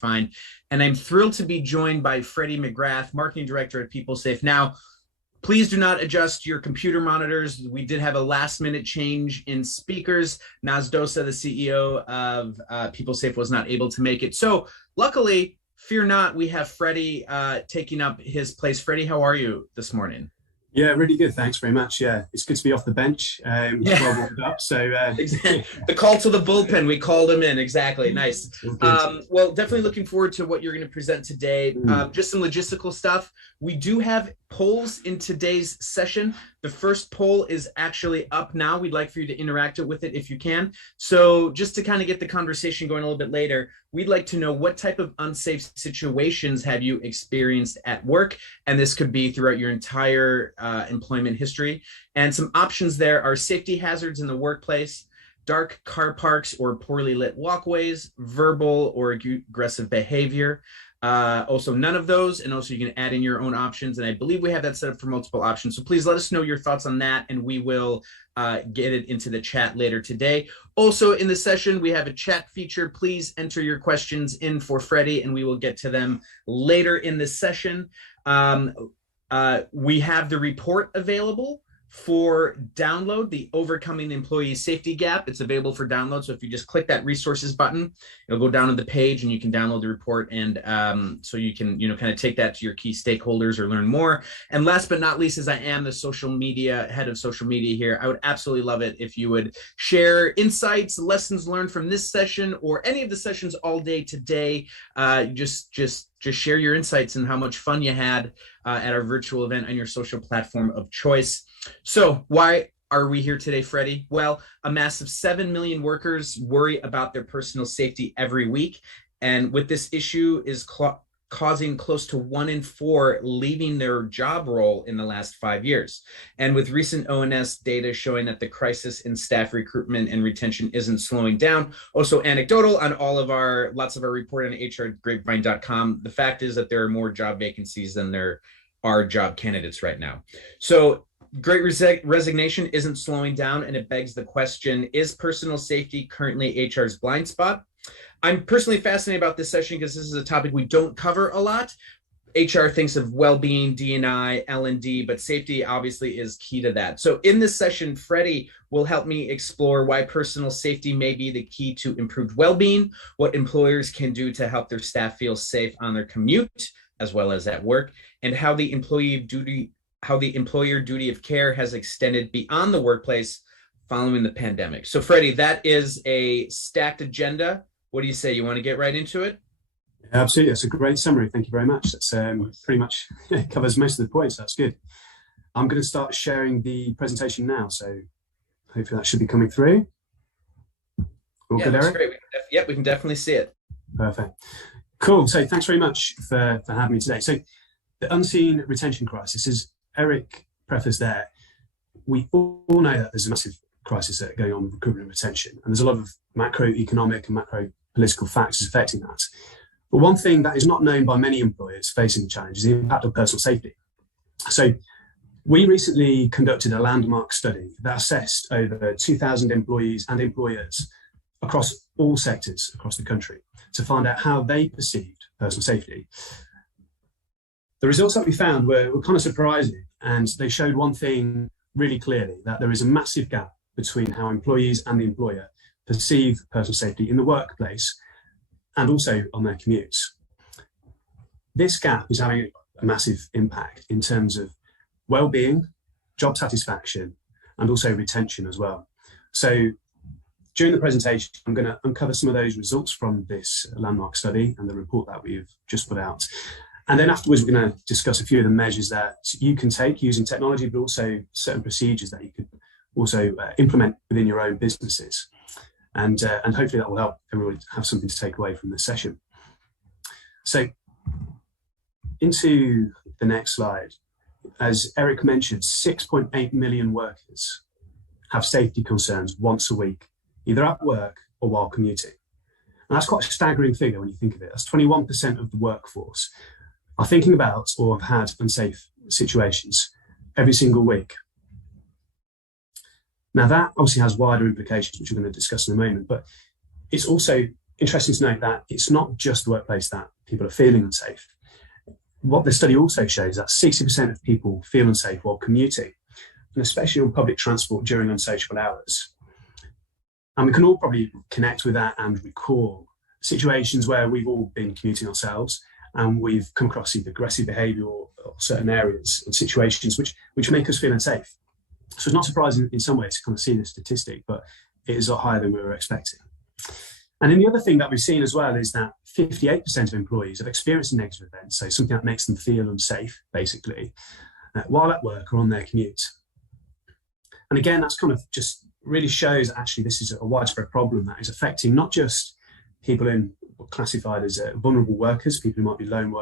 fine. And I'm thrilled to be joined by Freddie McGrath, Marketing Director at Peoplesafe. Now, please do not adjust your computer monitors. We did have a last-minute change in speakers. Naz Dossa, the CEO of Peoplesafe, was not able to make it. So luckily, fear not, we have Freddie taking up his place. Freddie, how are you this morning? Yeah, really good. Thanks very much. Yeah, it's good to be off the bench. Well warmed up. So the call to the bullpen, we called him in. Exactly. Nice. Well, definitely looking forward to what you're going to present today. Just some logistical stuff. We do have polls in today's session. The first poll is actually up now. We'd like for you to interact with it if you can. So just to kind of get the conversation going a little bit later, we'd like to know what type of unsafe situations have you experienced at work? And this could be throughout your entire employment history. And some options there are safety hazards in the workplace, dark car parks or poorly lit walkways, verbal or aggressive behavior. Also none of those, and also you can add in your own options, and I believe we have that set up for multiple options. So please let us know your thoughts on that, and we will get it into the chat later today. Also in the session, we have a chat feature. Please enter your questions in for Freddie, and we will get to them later in the session. We have the report available for download, the Overcoming the Employee Safety Gap. It's available for download. So if you just click that resources button, it'll go down to the page and you can download the report. And so you can, kind of take that to your key stakeholders or learn more. And last but not least, as I am the head of social media here, I would absolutely love it if you would share insights, lessons learned from this session or any of the sessions all day today. Just share your insights and how much fun you had at our virtual event on your social platform of choice. So why are we here today, Freddie? Well, a massive 7 million workers worry about their personal safety every week. And with this issue is causing close to 1 in 4 leaving their job role in the last 5 years. And with recent ONS data showing that the crisis in staff recruitment and retention isn't slowing down. Also anecdotal on lots of our report on hrgrapevine.com. The fact is that there are more job vacancies than there are job candidates right now. So Great Resignation isn't slowing down, and it begs the question, is personal safety currently HR's blind spot? I'm personally fascinated about this session because this is a topic we don't cover a lot. HR thinks of well-being, D&I, L&D, but safety obviously is key to that. So in this session, Freddie will help me explore why personal safety may be the key to improved well-being, what employers can do to help their staff feel safe on their commute, as well as at work, and how the employer duty of care has extended beyond the workplace following the pandemic. So Freddie, that is a stacked agenda. What do you say? You want to get right into it? Absolutely. That's a great summary. Thank you very much. That's pretty much covers most of the points. That's good. I'm going to start sharing the presentation now. So hopefully that should be coming through. All good, Eric? Great. We can definitely see it. Perfect. Cool. So thanks very much for having me today. So the unseen retention crisis, as Eric prefaced there, we all know that there's a massive crisis going on with recruitment and retention. And there's a lot of macroeconomic and macro-political factors affecting that. But one thing that is not known by many employers facing the challenge is the impact of personal safety. So we recently conducted a landmark study that assessed over 2,000 employees and employers across all sectors across the country to find out how they perceived personal safety. The results that we found were kind of surprising, and they showed one thing really clearly, that there is a massive gap between how employees and the employer perceive personal safety in the workplace and also on their commutes. This gap is having a massive impact in terms of well-being, job satisfaction, and also retention as well. So during the presentation, I'm going to uncover some of those results from this landmark study and the report that we've just put out. And then afterwards, we're going to discuss a few of the measures that you can take using technology, but also certain procedures that you could also implement within your own businesses. And hopefully that will help everybody have something to take away from this session. So into the next slide. As Eric mentioned, 6.8 million workers have safety concerns once a week, either at work or while commuting. And that's quite a staggering figure when you think of it. That's 21% of the workforce are thinking about or have had unsafe situations every single week. Now that obviously has wider implications, which we're going to discuss in a moment, but it's also interesting to note that it's not just the workplace that people are feeling unsafe. What the study also shows is that 60% of people feel unsafe while commuting, and especially on public transport during unsociable hours. And we can all probably connect with that and recall situations where we've all been commuting ourselves and we've come across either aggressive behaviour or certain areas and situations which make us feel unsafe. So it's not surprising in some ways to kind of see this statistic, but it is a lot higher than we were expecting. And then the other thing that we've seen as well is that 58% of employees have experienced a negative event, so something that makes them feel unsafe, basically, while at work or on their commute. And again, that's kind of just really shows that actually this is a widespread problem that is affecting not just people in classified as vulnerable workers, people who might be lone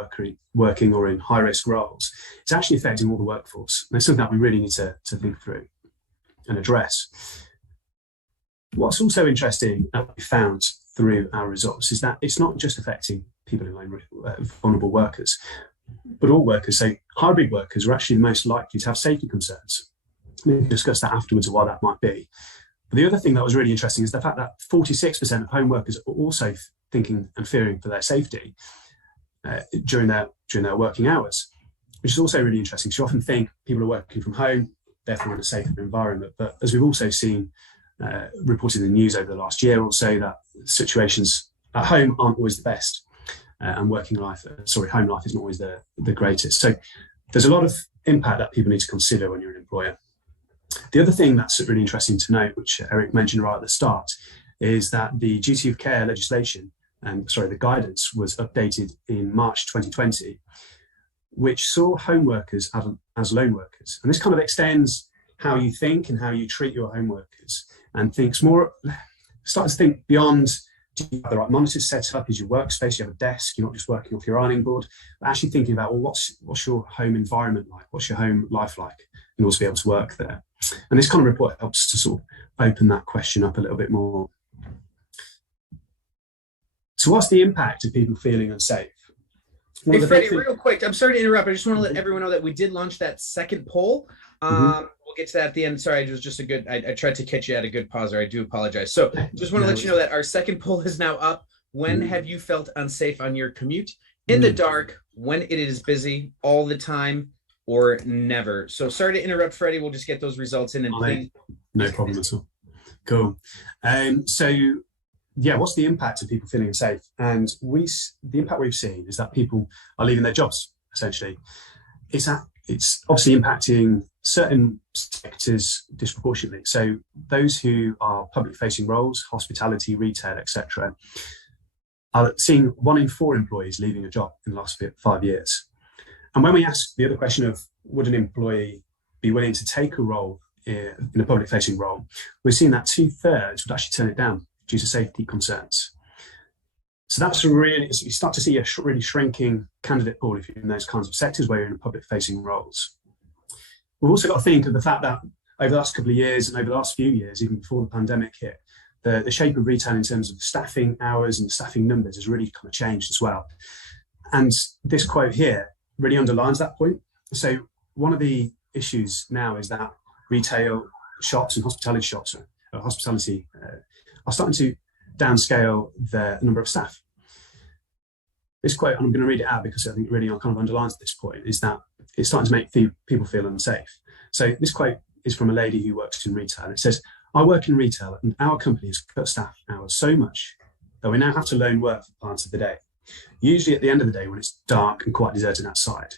working or in high-risk roles. It's actually affecting all the workforce. And it's something that we really need to think through and address. What's also interesting that we found through our results is that it's not just affecting people in vulnerable workers, but all workers. So hybrid workers are actually the most likely to have safety concerns. We can discuss that afterwards of why that might be. But the other thing that was really interesting is the fact that 46% of home workers are also thinking and fearing for their safety during their working hours, which is also really interesting. So you often think people are working from home, therefore in a safer environment. But as we've also seen reported in the news over the last year or so, that situations at home aren't always the best, and home life is not always the greatest. So there's a lot of impact that people need to consider when you're an employer. The other thing that's really interesting to note, which Eric mentioned right at the start, is that the duty of care legislation, the guidance was updated in March 2020, which saw home workers as lone workers. And this kind of extends how you think and how you treat your home workers, and starts to think beyond, do you have the right monitors set up? Is your workspace, you have a desk, you're not just working off your ironing board, but actually thinking about, well, what's your home environment like? What's your home life like? In order to be able to work there. And this kind of report helps to sort of open that question up a little bit more. So what's the impact of people feeling unsafe? Hey, Freddie, real quick, I'm sorry to interrupt. I just want to let everyone know that we did launch that second poll. We'll get to that at the end. Sorry, it was just I tried to catch you at a good pause there. I do apologize. So just want to let you know that our second poll is now up. When have you felt unsafe on your commute? In the dark, when it is busy, all the time, or never? So sorry to interrupt, Freddie. We'll just get those results in. And please. No problem at all. Cool. What's the impact of people feeling unsafe? And the impact we've seen is that people are leaving their jobs, essentially. It's obviously impacting certain sectors disproportionately. So those who are public-facing roles, hospitality, retail, etc., are seeing 1 in 4 employees leaving a job in the last 5 years. And when we ask the other question of would an employee be willing to take a role in a public-facing role, we've seen that 2/3 would actually turn it down due to safety concerns. So that's you start to see a really shrinking candidate pool if you're in those kinds of sectors where you're in public-facing roles. We've also got to think of the fact that over the last couple of years and over the last few years, even before the pandemic hit, the shape of retail in terms of staffing hours and staffing numbers has really kind of changed as well. And this quote here really underlines that point. So one of the issues now is that retail shops and hospitality shops are starting to downscale the number of staff. This quote, and I'm going to read it out because I think it really kind of underlines this point, is that it's starting to make people feel unsafe. So this quote is from a lady who works in retail. It says, "I work in retail and our company has cut staff hours so much that we now have to lone work for parts of the day. Usually at the end of the day when it's dark and quite deserted outside.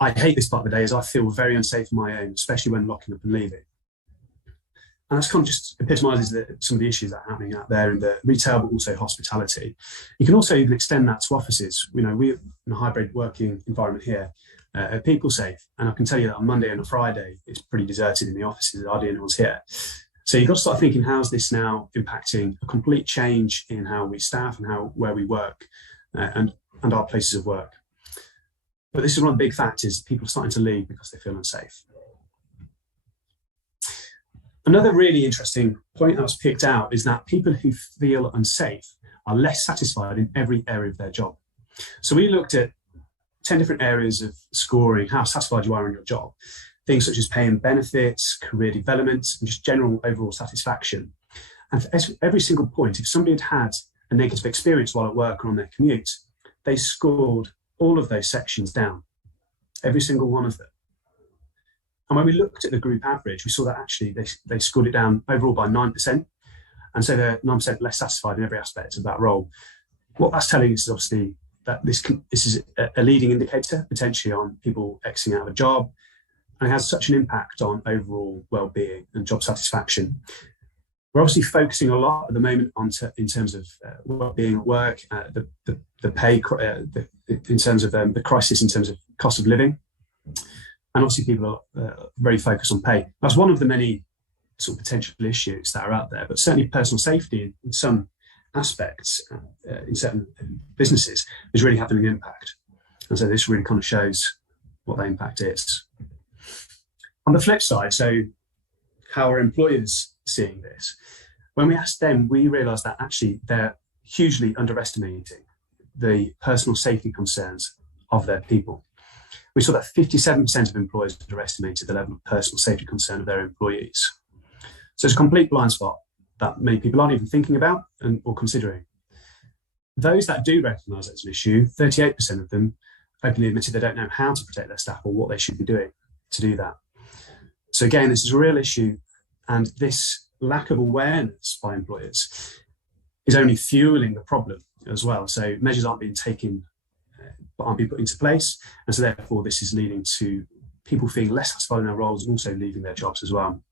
I hate this part of the day as I feel very unsafe on my own, especially when locking up and leaving." And that's kind of just epitomises some of the issues that are happening out there in the retail, but also hospitality. You can also even extend that to offices. We're in a hybrid working environment here at Peoplesafe, and I can tell you that on Monday and a Friday, it's pretty deserted in the offices. Hardly anyone's here. So you've got to start thinking, how's this now impacting a complete change in how we staff and where we work and our places of work. But this is one of the big factors. People are starting to leave because they feel unsafe. Another really interesting point that was picked out is that people who feel unsafe are less satisfied in every area of their job. So we looked at 10 different areas of scoring how satisfied you are in your job. Things such as pay and benefits, career development, and just general overall satisfaction. And for every single point, if somebody had a negative experience while at work or on their commute, they scored all of those sections down, every single one of them. And when we looked at the group average, we saw that actually they scored it down overall by 9%. And so they're 9% less satisfied in every aspect of that role. What that's telling us is obviously that this is a leading indicator potentially on people exiting out of a job, and it has such an impact on overall well-being and job satisfaction. We're obviously focusing a lot at the moment in terms of well-being at work, the pay, in terms of the crisis in terms of cost of living, and obviously people are very focused on pay. That's one of the many sort of potential issues that are out there, but certainly personal safety in some aspects in certain businesses is really having an impact. And so this really kind of shows what that impact is. On the flip side, so how are employers seeing this? When we asked them, we realised that actually they're hugely underestimating the personal safety concerns of their people. We saw that 57% of employers underestimated the level of personal safety concern of their employees. So it's a complete blind spot that many people aren't even thinking about or considering. Those that do recognise it as an issue, 38% of them openly admitted they don't know how to protect their staff or what they should be doing to do that. So again, this is a real issue, and this lack of awareness by employers is only fueling the problem as well. So measures aren't being taken, aren't being put into place, and so therefore this is leading to people feeling less satisfied in their roles and also leaving their jobs as well.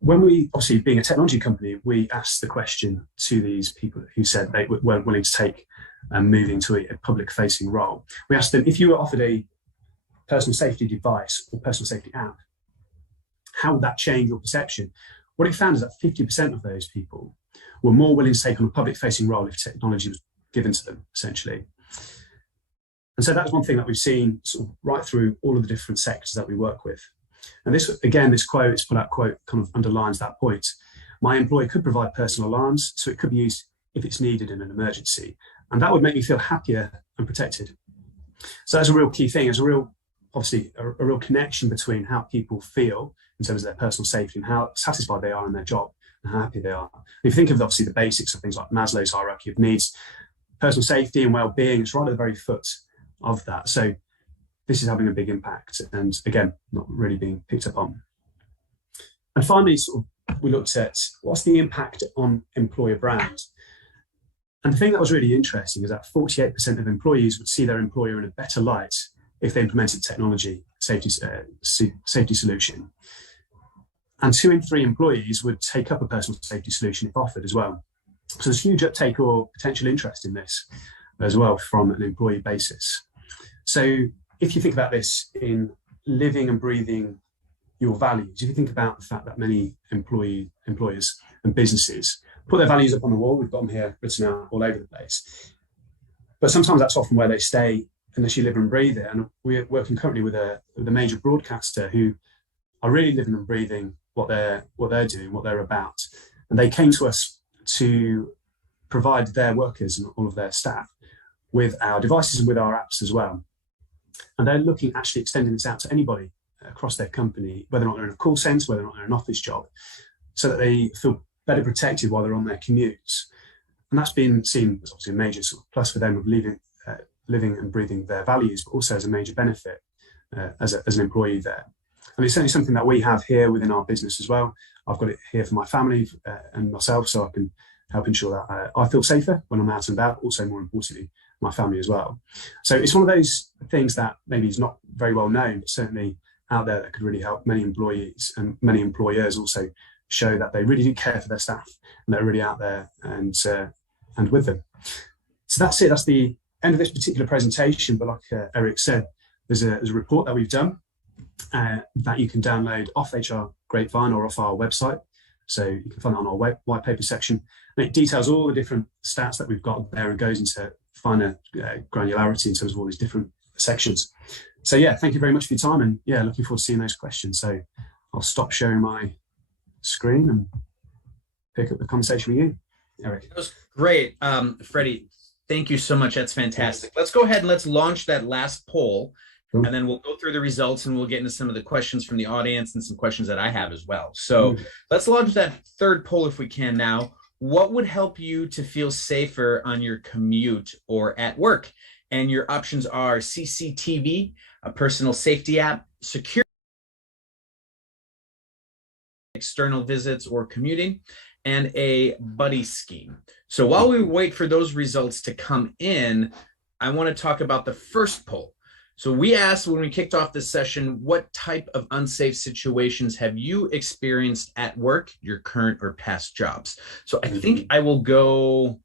When we, obviously being a technology company, we asked the question to these people who said they weren't willing to take moving to a public-facing role. We asked them, if you were offered a personal safety device or personal safety app, how would that change your perception? What we found is that 50% of those people were more willing to take on a public-facing role if technology was given to them, essentially. And so that's one thing that we've seen sort of right through all of the different sectors that we work with. And this, again, this quote, this pull-out quote kind of underlines that point. My employer could provide personal alarms, so it could be used if it's needed in an emergency. And that would make me feel happier and protected. So that's a real key thing. It's a real, obviously, a real connection between how people feel in terms of their personal safety and how satisfied they are in their job and how happy they are. And if you think of, obviously, the basics of things like Maslow's hierarchy of needs, personal safety and well-being is right at the very foot of that. So this is having a big impact and, again, not really being picked up on. And finally, sort of, we looked at what's the impact on employer brand. And the thing that was really interesting is that 48% of employees would see their employer in a better light if they implemented technology safety solution. And 2 in 3 employees would take up a personal safety solution if offered as well. So there's huge uptake or potential interest in this as well from an employee basis. So if you think about this in living and breathing your values, if you think about the fact that many employers and businesses put their values up on the wall, we've got them here written out all over the place. But sometimes that's often where they stay unless you live and breathe it. And we're working currently with a major broadcaster who are really living and breathing what they're doing, what they're about. And they came to us to provide their workers and all of their staff with our devices and with our apps as well. And they're looking actually extending this out to anybody across their company, whether or not they're in a call centre, whether or not they're in an office job, so that they feel better protected while they're on their commutes. And that's been seen as obviously a major sort of plus for them of living and breathing their values, but also as a major benefit as an employee there. And it's certainly something that we have here within our business as well. I've got it here for my family and myself, so I can help ensure that I feel safer when I'm out and about, also more importantly, my family as well. So it's one of those things that maybe is not very well known, but certainly out there that could really help many employees and many employers also show that they really do care for their staff and they're really out there and with them. So that's it. That's the end of this particular presentation. But like Eric said, there's a report that we've done that you can download off HR Grapevine or off our website. So you can find it on our white paper section. And it details all the different stats that we've got there and goes into finer granularity in terms of all these different sections. So yeah, thank you very much for your time, and yeah, looking forward to seeing those questions. So I'll stop sharing my screen and pick up the conversation with you, Eric. That was great. Freddie, thank you so much. That's fantastic. Let's go ahead and let's launch that last poll. Cool. and then we'll go through the results and we'll get into some of the questions from the audience and some questions that I have as well. So let's launch that third poll if we can now. What would help you to feel safer on your commute or at work? And your options are CCTV, a personal safety app, secure external visits or commuting, and a buddy scheme. So while we wait for those results to come in, I want to talk about the first poll. So we asked when we kicked off this session, what type of unsafe situations have you experienced at work, your current or past jobs? So I think I will go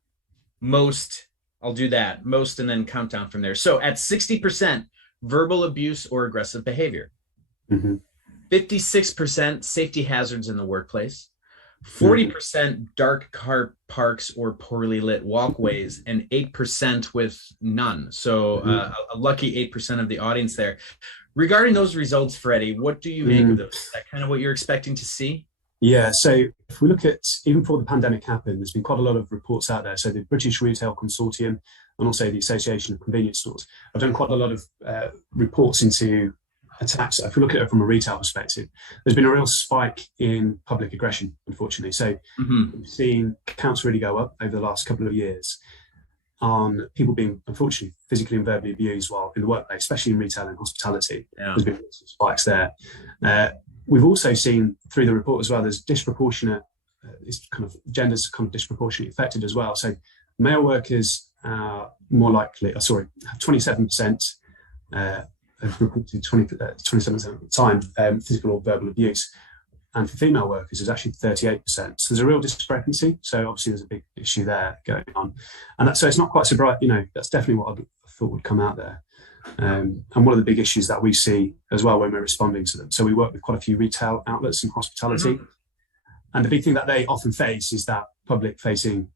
most, I'll do that, most, and then count down from there. So at 60%, verbal abuse or aggressive behavior. 56% safety hazards in the workplace. 40% dark car parks or poorly lit walkways, and 8% with none. So a lucky 8% of the audience there. Regarding those results, Freddie, what do you make of those? Is that kind of what you're expecting to see? Yeah, so if we look at, even before the pandemic happened, there's been quite a lot of reports out there. So the British Retail Consortium and also the Association of Convenience Stores have done quite a lot of reports into attacks. If we look at it from a retail perspective, there's been a real spike in public aggression, unfortunately. So we've seen counts really go up over the last couple of years on people being, unfortunately, physically and verbally abused while in the workplace, especially in retail and hospitality. There's been spikes there. We've also seen through the report as well, there's disproportionate, genders kind of disproportionately affected as well. So male workers are more likely, 27%, have reported 27% of the time physical or verbal abuse, and for female workers is actually 38%. So there's a real discrepancy. So obviously there's a big issue there going on, and so it's not quite surprising. That's definitely what I thought would come out there. And one of the big issues that we see as well when we're responding to them. So we work with quite a few retail outlets and hospitality, and the big thing that they often face is that public-facing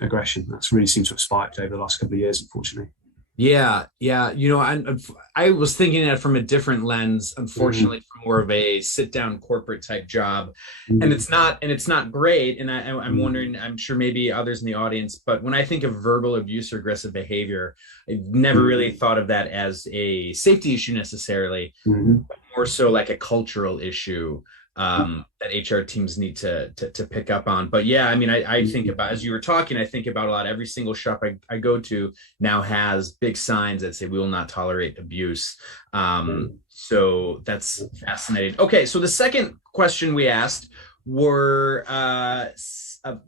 aggression. That's really seemed to have spiked over the last couple of years, unfortunately. Yeah. I was thinking that from a different lens, unfortunately, from more of a sit-down corporate type job, and it's not great. And I'm wondering, I'm sure maybe others in the audience, but when I think of verbal abuse or aggressive behavior, I've never really thought of that as a safety issue necessarily, but more so like a cultural issue that HR teams need to pick up on. But yeah, I mean, I think about, as you were talking, I think about a lot. Every single shop I go to now has big signs that say we will not tolerate abuse. So that's fascinating. Okay, so the second question we asked were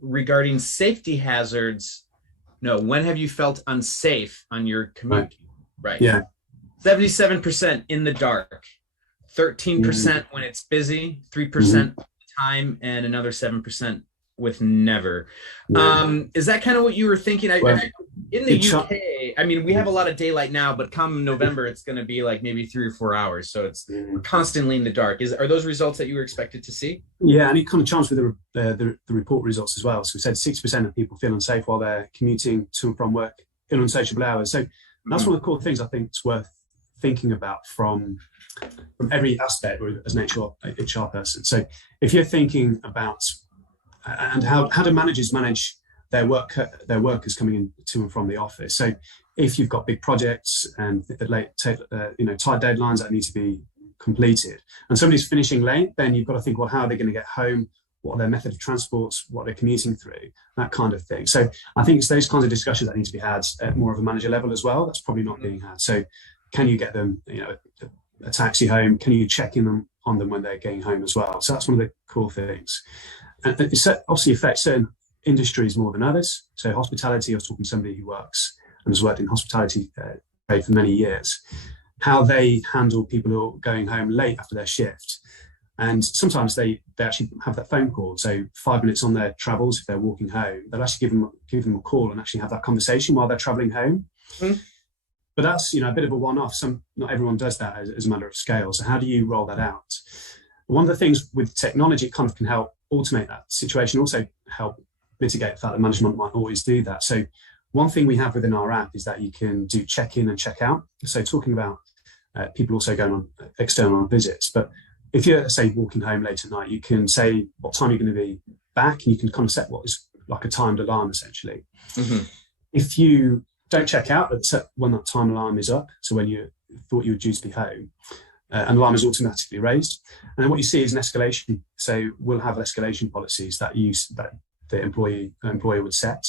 regarding safety hazards. No, when have you felt unsafe on your commute? Right. Yeah. 77% in the dark. 13% when it's busy, 3% time, and another 7% with never. Is that kind of what you were thinking? In the UK, I mean, we have a lot of daylight now, but come November, it's going to be like maybe 3 or 4 hours. So it's constantly in the dark. Are those results that you were expected to see? Yeah, and it kind of chimes with the report results as well. So we said 6% of people feel unsafe while they're commuting to and from work in unsociable hours. So that's one of the core things I think is worth thinking about from every aspect as an HR person. So if you're thinking about and how do managers manage their workers coming in to and from the office. So if you've got big projects and tight deadlines that need to be completed, and somebody's finishing late, then you've got to think, well, how are they going to get home? What are their method of transport? What they're commuting through? That kind of thing. So I think it's those kinds of discussions that need to be had at more of a manager level as well. That's probably not being had. So can you get them, a taxi home? Can you check in on them when they're getting home as well? So that's one of the core things. And it obviously affects certain industries more than others. So hospitality, I was talking to somebody who works and has worked in hospitality for many years, how they handle people who are going home late after their shift. And sometimes they actually have that phone call. So 5 minutes on their travels, if they're walking home, they'll actually give them a call and actually have that conversation while they're traveling home. But that's a bit of a one-off. Not everyone does that as a matter of scale. So how do you roll that out? One of the things with technology, it kind of can help automate that situation, also help mitigate the fact that management might always do that. So one thing we have within our app is that you can do check-in and check-out. So talking about people also going on external visits. But if you're, say, walking home late at night, you can say what time you're going to be back, and you can kind of set what is like a timed alarm, essentially. If you don't check out when that time alarm is up, so when you're thought you were due to be home, and alarm is automatically raised. And then what you see is an escalation. So we'll have escalation policies that the employer would set,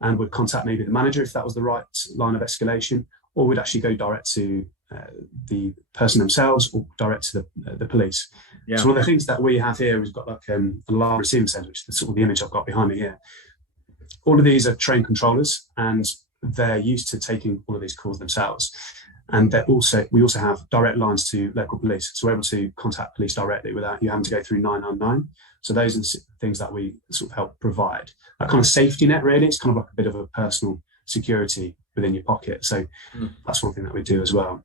and would contact maybe the manager if that was the right line of escalation, or would actually go direct to the person themselves, or direct to the police. Yeah. So one of the things that we have here, we've got like an alarm receiving centre, which is sort of the image I've got behind me here. All of these are trained controllers, and they're used to taking all of these calls themselves. And we also have direct lines to local police, so we're able to contact police directly without you having to go through 999. So those are the things that we sort of help provide. That kind of safety net, really. It's kind of like a bit of a personal security within your pocket. So that's one thing that we do as well.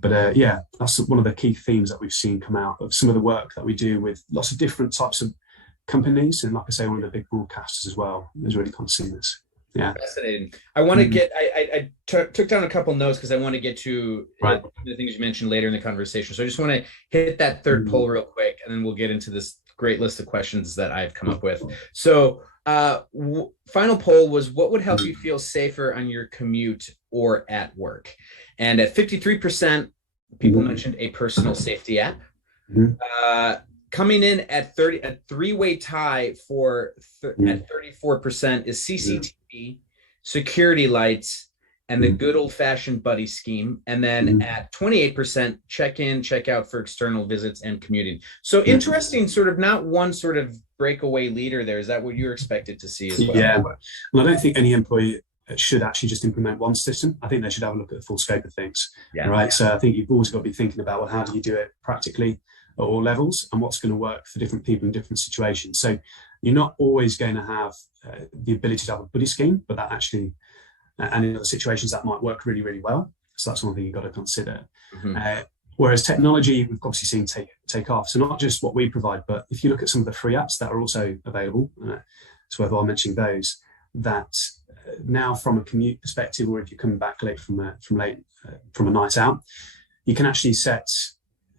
But yeah, that's one of the key themes that we've seen come out of some of the work that we do with lots of different types of companies. And like I say, one of the big broadcasters as well is really kind of seen this. Yeah. Fascinating. I want to get, I took down a couple notes because I want to get to the things you mentioned later in the conversation. So I just want to hit that third poll real quick, and then we'll get into this great list of questions that I've come up with. So final poll was, what would help you feel safer on your commute or at work? And at 53%, people mentioned a personal safety app. Coming in at 30, a three-way tie for at 34% is CCTV, security lights, and the good old-fashioned buddy scheme. And then at 28%, check-in, check-out for external visits and commuting. So interesting, sort of not one sort of breakaway leader there. Is that what you're expected to see as well? Yeah, well, I don't think any employee should actually just implement one system. I think they should have a look at the full scope of things, right? So I think you've always got to be thinking about, well, how do you do it practically at all levels, and what's going to work for different people in different situations. So you're not always going to have the ability to have a buddy scheme, but that actually, and in other situations that might work really, really well. So that's one thing you've got to consider. Whereas technology, we've obviously seen take off. So not just what we provide, but if you look at some of the free apps that are also available, it's worthwhile mentioning those, that now from a commute perspective, or if you're coming back late from a night out, you can actually set,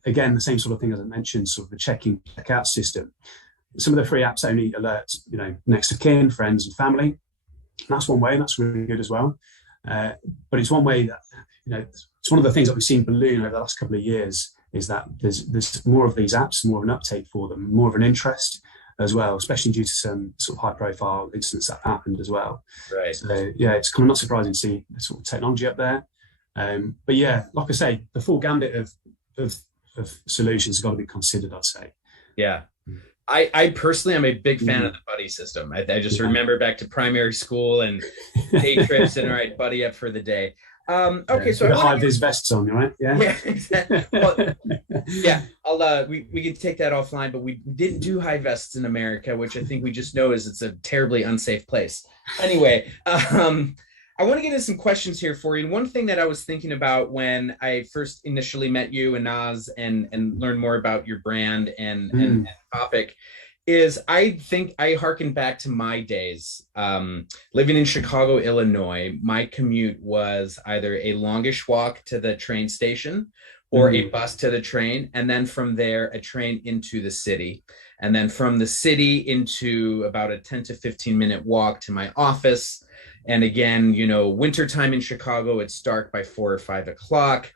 again, the same sort of thing as I mentioned, sort of the check-in, check-out system. Some of the free apps only alert, next of kin, friends and family. And that's one way, and that's really good as well. But it's one way that, it's one of the things that we've seen balloon over the last couple of years, is that there's more of these apps, more of an uptake for them, more of an interest as well, especially due to some sort of high-profile incidents that happened as well. Right. So yeah, it's kind of not surprising to see the sort of technology up there. But yeah, like I say, the full gambit of solutions have got to be considered, I'd say. Yeah. I personally am a big fan of the buddy system. I just remember back to primary school and day trips and all right, buddy up for the day. Okay, so the high vis vests on, right? Yeah, exactly. Well, yeah, we can take that offline, but we didn't do high vests in America, which I think we just know is it's a terribly unsafe place. Anyway, I want to get into some questions here for you. And one thing that I was thinking about when I first initially met you and Naz and learned more about your brand and topic is, I think I hearken back to my days living in Chicago, Illinois. My commute was either a longish walk to the train station or a bus to the train, and then from there a train into the city, and then from the city into about a 10 to 15 minute walk to my office. And again, wintertime in Chicago, it's dark by 4 or 5 o'clock.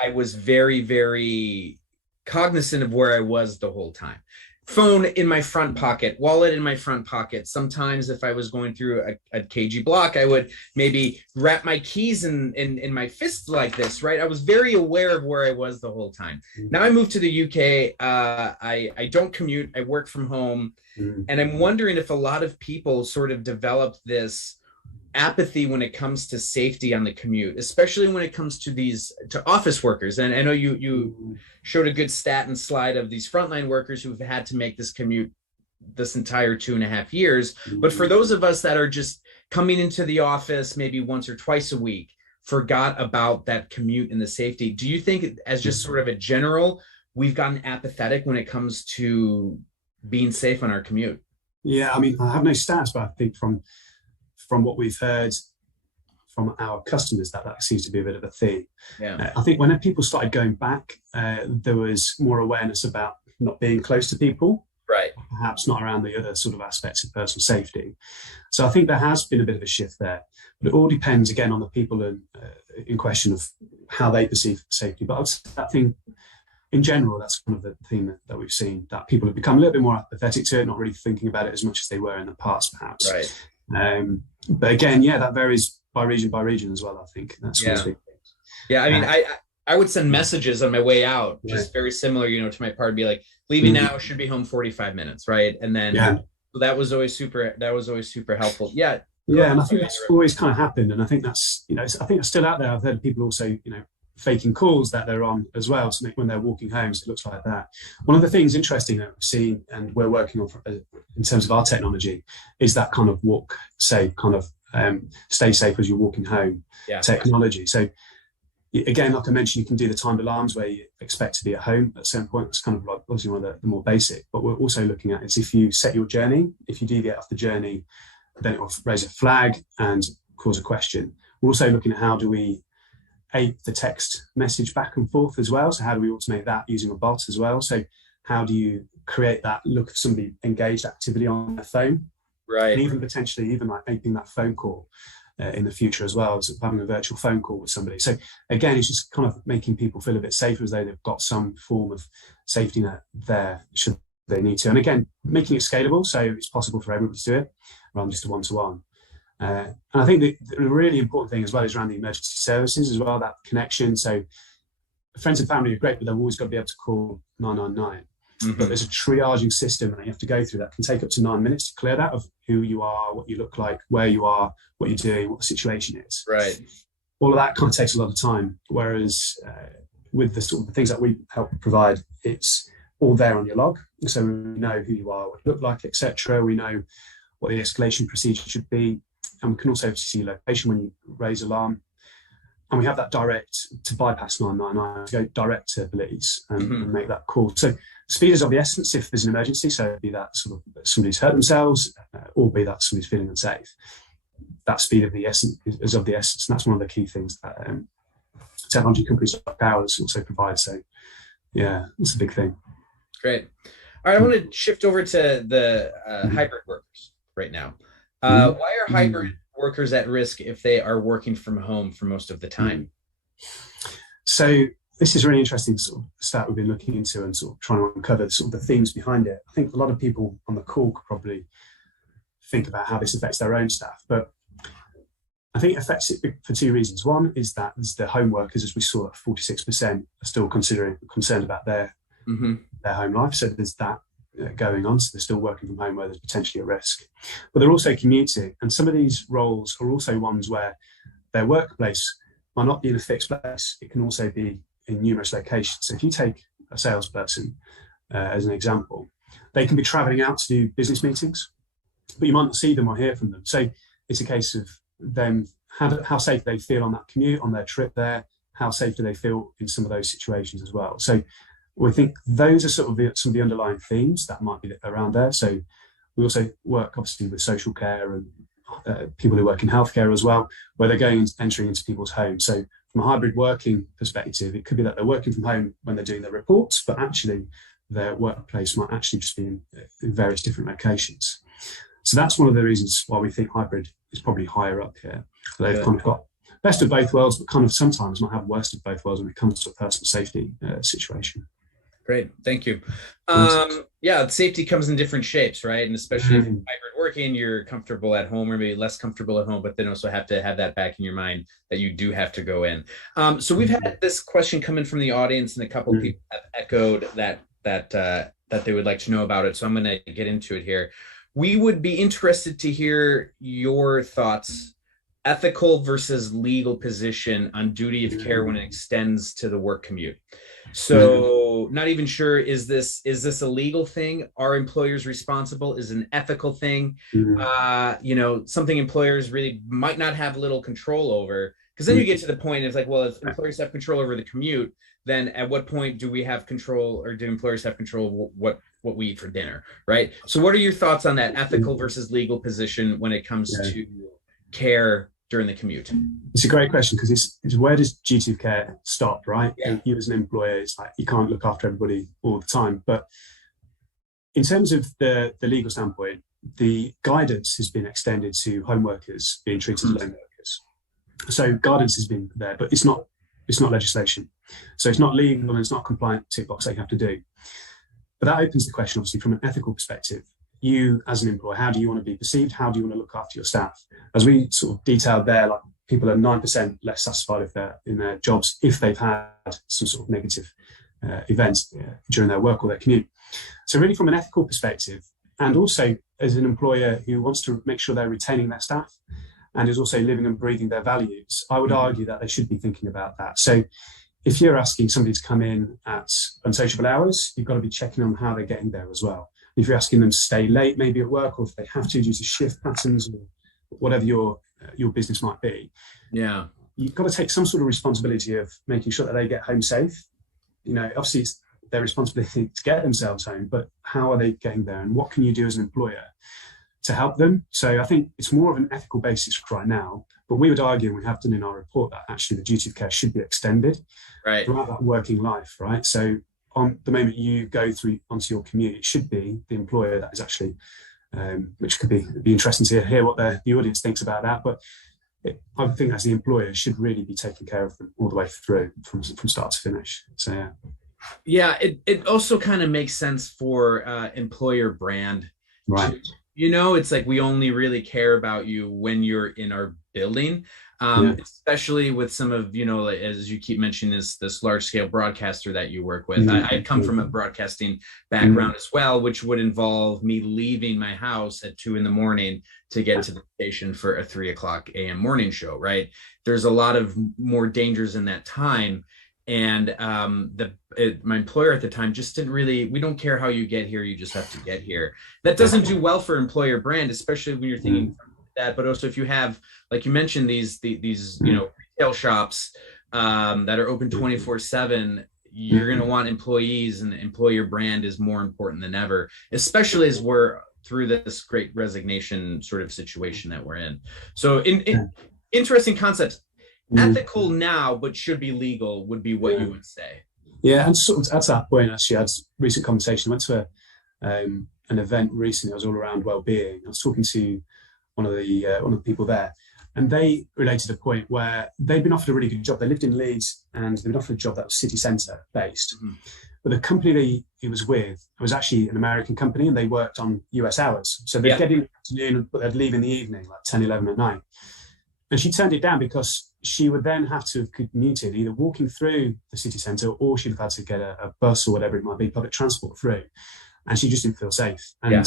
I was very, very cognizant of where I was the whole time. Phone in my front pocket, wallet in my front pocket. Sometimes if I was going through a cagey block, I would maybe wrap my keys in my fist like this, right? I was very aware of where I was the whole time. Now I moved to the UK. I don't commute. I work from home. And I'm wondering if a lot of people sort of developed this apathy when it comes to safety on the commute, especially when it comes to office workers. And I know you showed a good stat and slide of these frontline workers who've had to make this commute this entire 2.5 years. But for those of us that are just coming into the office maybe once or twice a week, forgot about that commute and the safety. Do you think, as just sort of a general, we've gotten apathetic when it comes to being safe on our commute? Yeah, I mean, I have no stats, but I think from what we've heard from our customers, that seems to be a bit of a theme. Yeah. I think when people started going back, there was more awareness about not being close to people, right? Perhaps not around the other sort of aspects of personal safety. So I think there has been a bit of a shift there, but it all depends again on the people and in question of how they perceive safety. But I think in general, that's kind of the theme that we've seen, that people have become a little bit more apathetic to it, not really thinking about it as much as they were in the past, perhaps. Right. But again, yeah, that varies by region as well, I think. That's one of the big things. Yeah, I mean, I would send messages on my way out, just very similar, to my part, be like, leaving now, should be home 45 minutes, right? And then so that was always super helpful. Yeah. Yeah, and I think that's always kind of happened. And I think that's, I think it's still out there. I've heard people also, faking calls that they're on as well to make when they're walking home. So it looks like that. One of the things interesting that we've seen and we're working on in terms of our technology is that kind of walk safe, kind of stay safe as you're walking home technology. So again, like I mentioned, you can do the timed alarms where you expect to be at home at a certain point. That's kind of like obviously one of the more basic. But we're also looking at is if you set your journey, if you deviate off the journey, then it will raise a flag and cause a question. We're also looking at how do we aid the text message back and forth as well. So how do we automate that using a bot as well? So how do you create that look of somebody engaged activity on their phone? Right. And even potentially even like making that phone call in the future as well, as having a virtual phone call with somebody. So again, it's just kind of making people feel a bit safer as though they've got some form of safety net there should they need to. And again, making it scalable so it's possible for everybody to do it rather than just a one-to-one. And I think the really important thing as well is around the emergency services as well, that connection. So friends and family are great, but they've always got to be able to call 999. But there's a triaging system that you have to go through that can take up to 9 minutes to clear that of who you are, what you look like, where you are, what you're doing, what the situation is. Right. All of that kind of takes a lot of time. Whereas with the sort of the things that we help provide, it's all there on your log. So we know who you are, what you look like, etc. We know what the escalation procedure should be. And we can also see your location when you raise alarm. And we have that direct to bypass 999, to go direct to police and make that call. So speed is of the essence if there's an emergency. So be that sort of somebody's hurt themselves or be that somebody's feeling unsafe. That speed of the essence is of the essence. And that's one of the key things that technology companies like ours also provide. So yeah, it's a big thing. Great. All right, I want to shift over to the hybrid workers right now. Why are hybrid workers at risk if they are working from home for most of the time? So this is a really interesting sort of stat we've been looking into and sort of trying to uncover sort of the themes behind it. I think a lot of people on the call could probably think about how this affects their own staff, but I think it affects it for two reasons. One is that the home workers, as we saw, 46% are still concerned about their home life. So there's that going on. So they're still working from home where there's potentially a risk. But they're also commuting. And some of these roles are also ones where their workplace might not be in a fixed place. It can also be in numerous locations. So if you take a salesperson as an example, they can be traveling out to do business meetings, but you might not see them or hear from them. So it's a case of them, how safe they feel on that commute, on their trip there, how safe do they feel in some of those situations as well. So we think those are sort of some of the underlying themes that might be around there. So we also work obviously with social care and people who work in healthcare as well, where they're going and entering into people's homes. So from a hybrid working perspective, it could be that they're working from home when they're doing their reports, but actually their workplace might actually just be in various different locations. So that's one of the reasons why we think hybrid is probably higher up here. They've kind of got best of both worlds, but kind of sometimes might have worst of both worlds when it comes to a personal safety situation. Great, thank you. Yeah, safety comes in different shapes, right? And especially if you're hybrid working, you're comfortable at home or maybe less comfortable at home, but then also have to have that back in your mind that you do have to go in. So we've had this question come in from the audience, and a couple of people have echoed that they would like to know about it. So I'm going to get into it here. We would be interested to hear your thoughts, ethical versus legal position on duty of care when it extends to the work commute. So not even sure, is this a legal thing? Are employers responsible? Is it an ethical thing? Something employers really might not have little control over, because then you get to the point, it's like, well, if employers have control over the commute, then at what point do we have control, or do employers have control of what we eat for dinner, right? So what are your thoughts on that ethical versus legal position when it comes to care during the commute? It's a great question, because it's where does duty of care stop, right? Yeah. You as an employer, it's like you can't look after everybody all the time. But in terms of the legal standpoint, the guidance has been extended to home workers being treated as lone workers. So guidance has been there, but it's not legislation. So it's not legal and it's not compliant tick box they have to do. But that opens the question, obviously, from an ethical perspective. You, as an employer, how do you want to be perceived? How do you want to look after your staff? As we sort of detailed there, like people are 9% less satisfied if they're in their jobs if they've had some sort of negative events during their work or their commute. So really from an ethical perspective, and also as an employer who wants to make sure they're retaining their staff and is also living and breathing their values, I would argue that they should be thinking about that. So if you're asking somebody to come in at unsociable hours, you've got to be checking on how they're getting there as well. If you're asking them to stay late, maybe at work, or if they have to due to shift patterns or whatever your business might be, you've got to take some sort of responsibility of making sure that they get home safe. Obviously it's their responsibility to get themselves home, but how are they getting there, and what can you do as an employer to help them? So I think it's more of an ethical basis right now, but we would argue, and we have done in our report, that actually the duty of care should be extended throughout that working life, right? So on the moment you go through onto your commute, it should be the employer that is actually, which could be interesting to hear what the audience thinks about that. But I think as the employer should really be taking care of them all the way through from start to finish. So yeah, it also kind of makes sense for employer brand, right? It's like we only really care about you when you're in our building. Especially with some of, as you keep mentioning, this large scale broadcaster that you work with. I come from a broadcasting background as well, which would involve me leaving my house at 2 a.m. to get to the station for a 3:00 a.m. morning show, right? There's a lot of more dangers in that time. And my employer at the time just didn't really, we don't care how you get here, you just have to get here. That doesn't do well for employer brand, especially when you're thinking that, but also if you have, like you mentioned, these retail shops that are open 24/7, you're going to want employees, and employer brand is more important than ever, especially as we're through this great resignation sort of situation that we're in. So interesting concepts. Ethical now, but should be legal would be what you would say. Yeah, and sort of at that point, actually, I had a recent conversation. I went to an event recently. I was all around wellbeing. I was talking to one of the people there, and they related a point where they'd been offered a really good job. They lived in Leeds, and they'd been offered a job that was city centre based. But the company he was with was actually an American company, and they worked on US hours. So they'd get in the afternoon, but they'd leave in the evening, like 10, 11 at night. And she turned it down because she would then have to have commuted either walking through the city centre, or she'd have had to get a bus or whatever it might be, public transport through. And she just didn't feel safe. And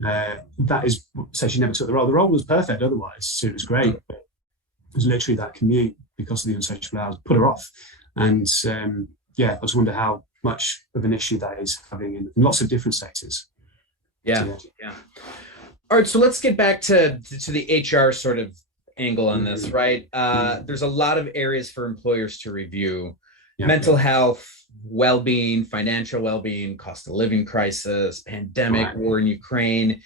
that is, so she never took the role. The role was perfect otherwise, so it was great. But it was literally that commute, because of the unsociable hours, put her off. And I just wonder how much of an issue that is having in lots of different sectors. Yeah. All right, so let's get back to the HR sort of angle on this, right? There's a lot of areas for employers to review. Mental health, well-being, financial well-being, cost of living crisis, pandemic, war in Ukraine,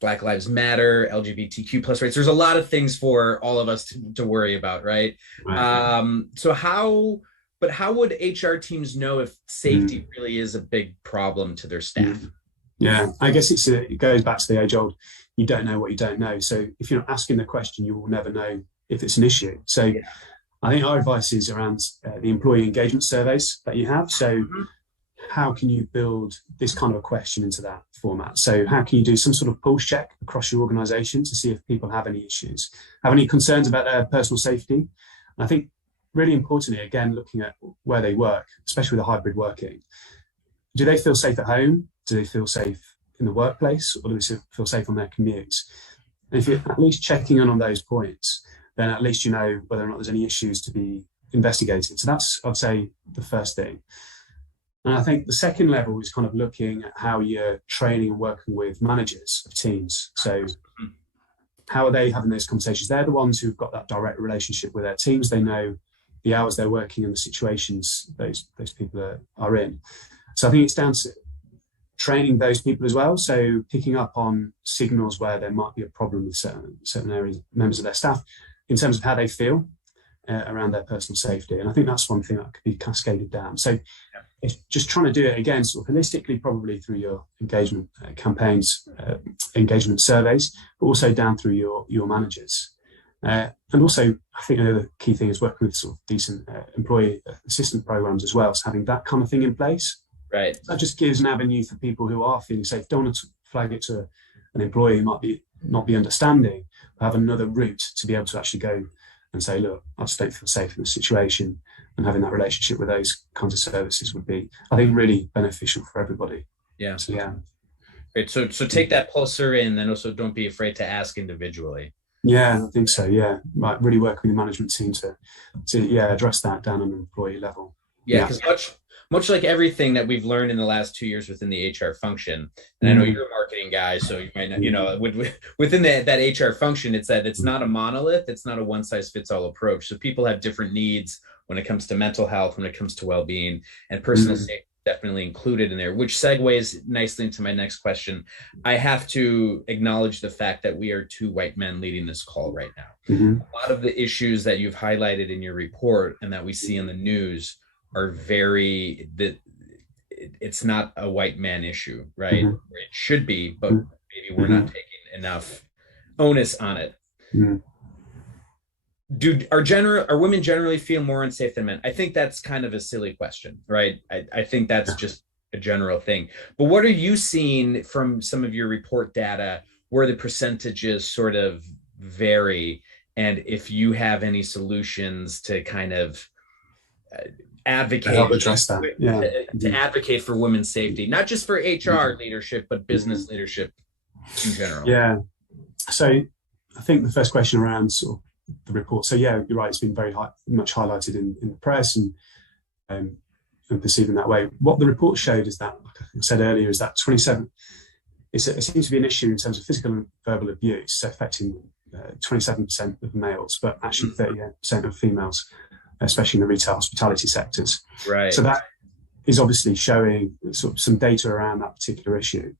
Black Lives Matter, LGBTQ plus rights. There's a lot of things for all of us to worry about, right? So how would HR teams know if safety really is a big problem to their staff? Yeah, I guess it goes back to the age-old, you don't know what you don't know. So if you're not asking the question, you will never know if it's an issue. So I think our advice is around the employee engagement surveys that you have. So how can you build this kind of a question into that format? So how can you do some sort of pulse check across your organisation to see if people have any issues, have any concerns about their personal safety? And I think really importantly, again, looking at where they work, especially with the hybrid working, do they feel safe at home? Do they feel safe in the workplace, or do they feel safe on their commutes? And if you're at least checking in on those points, then at least you know whether or not there's any issues to be investigated. So that's, I'd say, the first thing. And I think the second level is kind of looking at how you're training and working with managers of teams. So how are they having those conversations? They're the ones who've got that direct relationship with their teams. They know the hours they're working and the situations those people are in. So I think it's down to training those people as well. So picking up on signals where there might be a problem with certain areas, members of their staff, in terms of how they feel around their personal safety. And I think that's one thing that could be cascaded down. So it's just trying to do it again, sort of holistically, probably through your engagement campaigns, engagement surveys, but also down through your managers. And also, I think another key thing is working with sort of decent employee assistance programs as well. So having that kind of thing in place, Right. that just gives an avenue for people who are feeling safe. Don't want to flag it to an employee who might not be understanding, but have another route to be able to actually go and say, look, I just don't feel safe in this situation. And having that relationship with those kinds of services would be, I think, really beneficial for everybody. Yeah. So, yeah. Great. So take that pulse survey, and then also don't be afraid to ask individually. Yeah, I think so. Yeah, right. Really working with the management team to address that down on an employee level. Yeah, because much like everything that we've learned in the last 2 years within the HR function, and I know you're a marketing guy, so you might not, within that HR function, it's not a monolith, it's not a one size fits all approach. So people have different needs when it comes to mental health, when it comes to well-being, and personal safety definitely included in there, which segues nicely into my next question. I have to acknowledge the fact that we are two white men leading this call right now. A lot of the issues that you've highlighted in your report and that we see in the news are it's not a white man issue, right? It should be, but maybe we're not taking enough onus on it. Are women generally feel more unsafe than men? I think that's kind of a silly question, right? I think that's just a general thing. But what are you seeing from some of your report data where the percentages sort of vary, and if you have any solutions to kind of advocate to advocate for women's safety, not just for HR leadership, but business leadership in general? Yeah. So I think the first question around sort of the report. So yeah, you're right. It's been very much highlighted in the press and perceived in that way. What the report showed is that, like I said earlier, is that 27. It seems to be an issue in terms of physical and verbal abuse, so affecting 27% of males, but actually 38% of females, especially in the retail hospitality sectors. Right. So that is obviously showing sort of some data around that particular issue.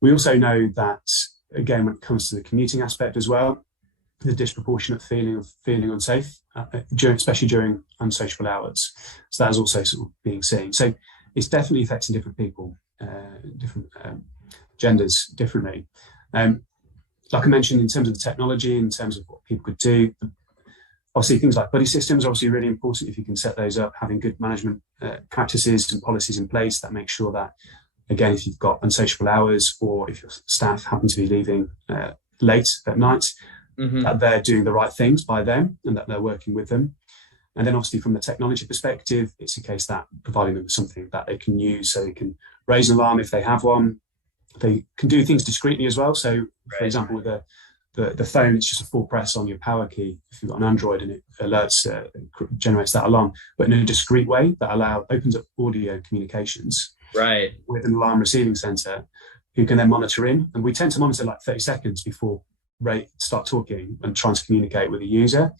We also know that, again, when it comes to the commuting aspect as well, the disproportionate feeling of feeling unsafe, especially during unsociable hours. So that is also sort of being seen. So it's definitely affecting different people, different genders differently. Like I mentioned, in terms of the technology, in terms of what people could do, obviously things like buddy systems are obviously really important. If you can set those up, having good management practices and policies in place that make sure that, again, if you've got unsociable hours or if your staff happen to be leaving late at night, that they're doing the right things by them and that they're working with them. And then obviously from the technology perspective, it's a case that providing them with something that they can use so they can raise an alarm if they have one. They can do things discreetly as well. So for example, with the phone, it's just a full press on your power key if you've got an Android, and it alerts, generates that alarm, but in a discreet way that opens up audio communications with an alarm receiving center who can then monitor in. And we tend to monitor like 30 seconds before start talking and trying to communicate with the user.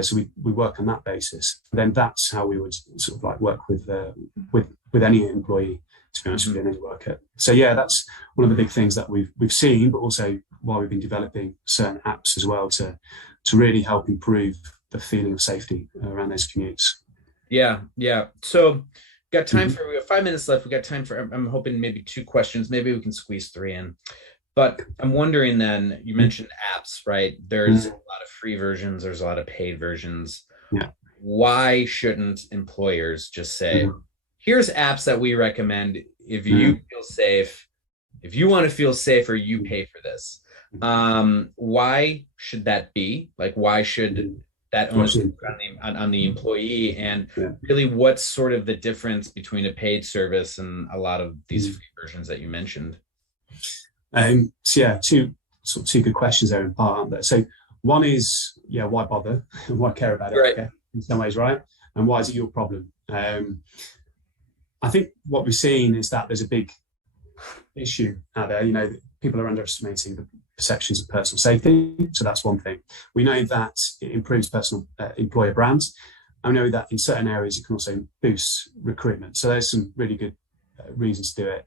So we work on that basis. And then that's how we would sort of like work with any employee, to be honest with you, in any worker. So yeah, that's one of the big things that we've seen, but also why we've been developing certain apps as well to really help improve the feeling of safety around those commutes. Yeah. So got time for, we have 5 minutes left. We got time for, I'm hoping maybe 2 questions. Maybe we can squeeze 3 in. But I'm wondering then, you mentioned apps, right? There's a lot of free versions. There's a lot of paid versions. Yeah. Why shouldn't employers just say, here's apps that we recommend if you feel safe, if you want to feel safer, you pay for this. Why should that be? Like, why should that onus be on the employee? And really, what's sort of the difference between a paid service and a lot of these free versions that you mentioned? So yeah, two good questions there in part, aren't there? So one is, why bother? Why care about it? Right. Okay, in some ways, right? And why is it your problem? I think what we've seen is that there's a big issue out there. People are underestimating the perceptions of personal safety. So that's one thing. We know that it improves personal employer brands. I know that in certain areas it can also boost recruitment. So there's some really good reasons to do it.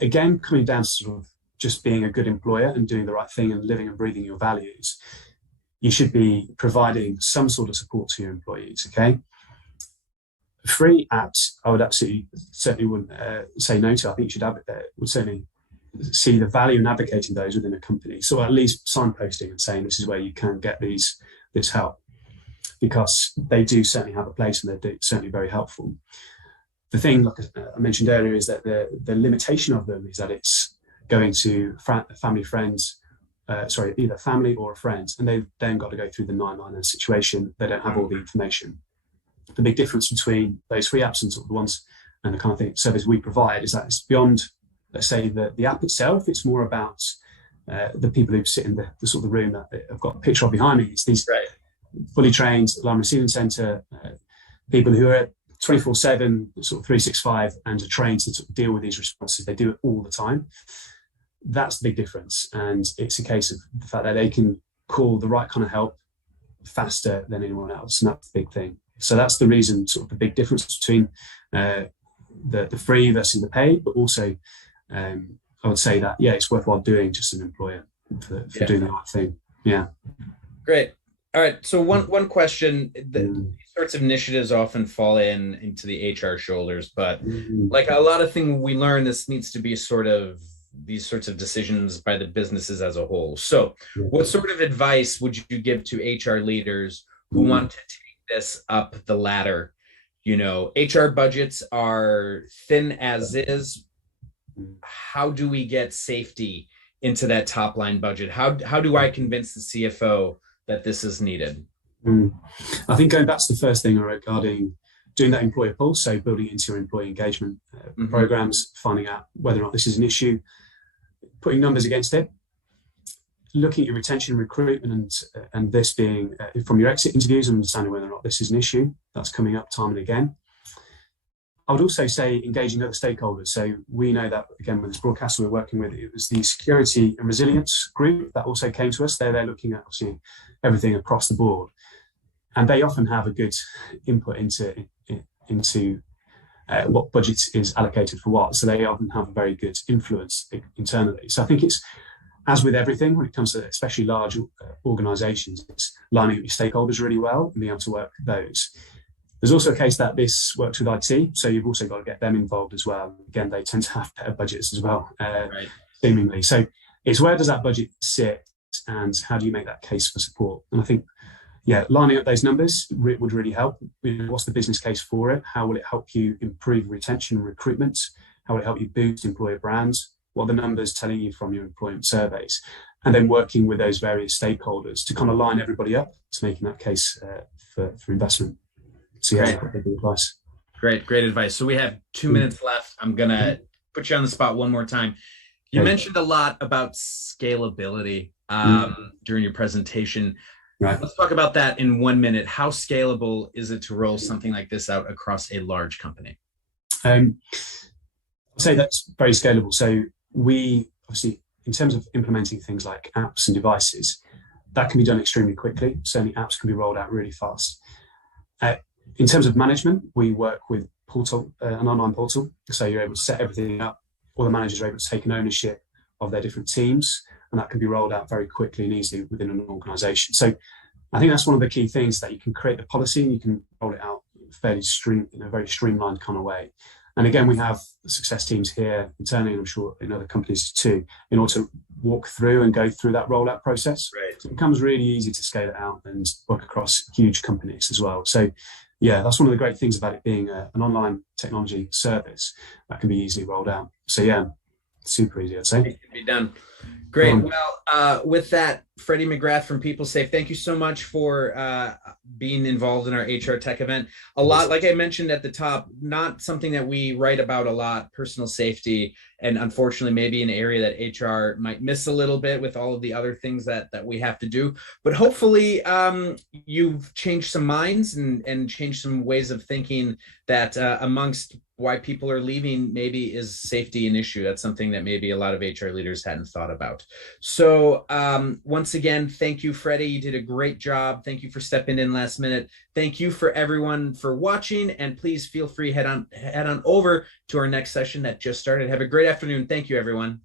Again, coming down to sort of just being a good employer and doing the right thing and living and breathing your values, you should be providing some sort of support to your employees, okay? Free apps, I would certainly wouldn't say no to. I think you should have it there. Would certainly see the value in advocating those within a company. So at least signposting and saying this is where you can get this help, because they do certainly have a place and they're certainly very helpful. The thing, like I mentioned earlier, is that the limitation of them is that it's going to family, friends, either family or a friend, and they've then got to go through the 999 situation. They don't have all the information. The big difference between those free apps and sort of the ones and the kind of thing service we provide is that it's beyond, let's say, the app itself. It's more about the people who sit in the sort of the room that I've got a picture of behind me. It's these fully trained alarm receiving centre people who are 24/7, sort of 365, and are trained to sort of deal with these responses. They do it all the time. That's the big difference, and it's a case of the fact that they can call the right kind of help faster than anyone else, and that's the big thing. So that's the reason, sort of the big difference between the free versus the paid, but also I would say that, yeah, it's worthwhile doing just an employer for doing the right thing. Yeah. Great. All right. So one question, these sorts of initiatives often fall into the HR shoulders, but like a lot of things we learn, this needs to be these sorts of decisions by the businesses as a whole. So what sort of advice would you give to HR leaders who want to take this up the ladder? You know, HR budgets are thin as is. How do we get safety into that top line budget? How do I convince the CFO that this is needed? I think going back to the first thing regarding doing that employer pulse, so building into your employee engagement programs, finding out whether or not this is an issue, putting numbers against it, looking at your retention, recruitment, and this being from your exit interviews and understanding whether or not this is an issue. That's coming up time and again. I would also say engaging other stakeholders. So we know that, again, with this broadcaster we're working with, it was the security and resilience group that also came to us. They're looking at obviously everything across the board. And they often have a good input into what budget is allocated for what. So they often have a very good influence internally. So I think it's, as with everything, when it comes to especially large organizations, it's lining up your stakeholders really well and being able to work with those. There's also a case that this works with IT, so you've also got to get them involved as well. Again, they tend to have better budgets as well, seemingly. So it's where does that budget sit and how do you make that case for support? And I think, yeah, lining up those numbers would really help. What's the business case for it? How will it help you improve retention and recruitment? How will it help you boost employer brands? What are the numbers telling you from your employment surveys? And then working with those various stakeholders to kind of line everybody up to making that case for investment. So yeah, good advice. Great advice. So we have 2 minutes left. I'm going to put you on the spot one more time. You mentioned a lot about scalability during your presentation. Right. Let's talk about that in 1 minute. How scalable is it to roll something like this out across a large company? I'd say that's very scalable. So we obviously, in terms of implementing things like apps and devices, that can be done extremely quickly. Certainly apps can be rolled out really fast. In terms of management, we work with an online portal. So you're able to set everything up. All the managers are able to take an ownership of their different teams, and that can be rolled out very quickly and easily within an organization. So I think that's one of the key things, that you can create the policy and you can roll it out in a very streamlined kind of way. And again, we have success teams here internally, and I'm sure in other companies too, in order to walk through and go through that rollout process. Right. So it becomes really easy to scale it out and work across huge companies as well. So yeah, that's one of the great things about it being an online technology service that can be easily rolled out. So yeah, super easy, I'd say. It can be done. Great. Well, with that, Freddie McGrath from Peoplesafe, thank you so much for being involved in our HR Tech event. A lot, like I mentioned at the top, not something that we write about a lot, personal safety, and unfortunately maybe an area that HR might miss a little bit with all of the other things that we have to do. But hopefully you've changed some minds and changed some ways of thinking that amongst why people are leaving maybe is safety an issue. That's something that maybe a lot of HR leaders hadn't thought about. So once again, thank you, Freddie. You did a great job. Thank you for stepping in last minute. Thank you for everyone for watching, and please feel free head on over to our next session that just started. Have a great afternoon. Thank you, everyone.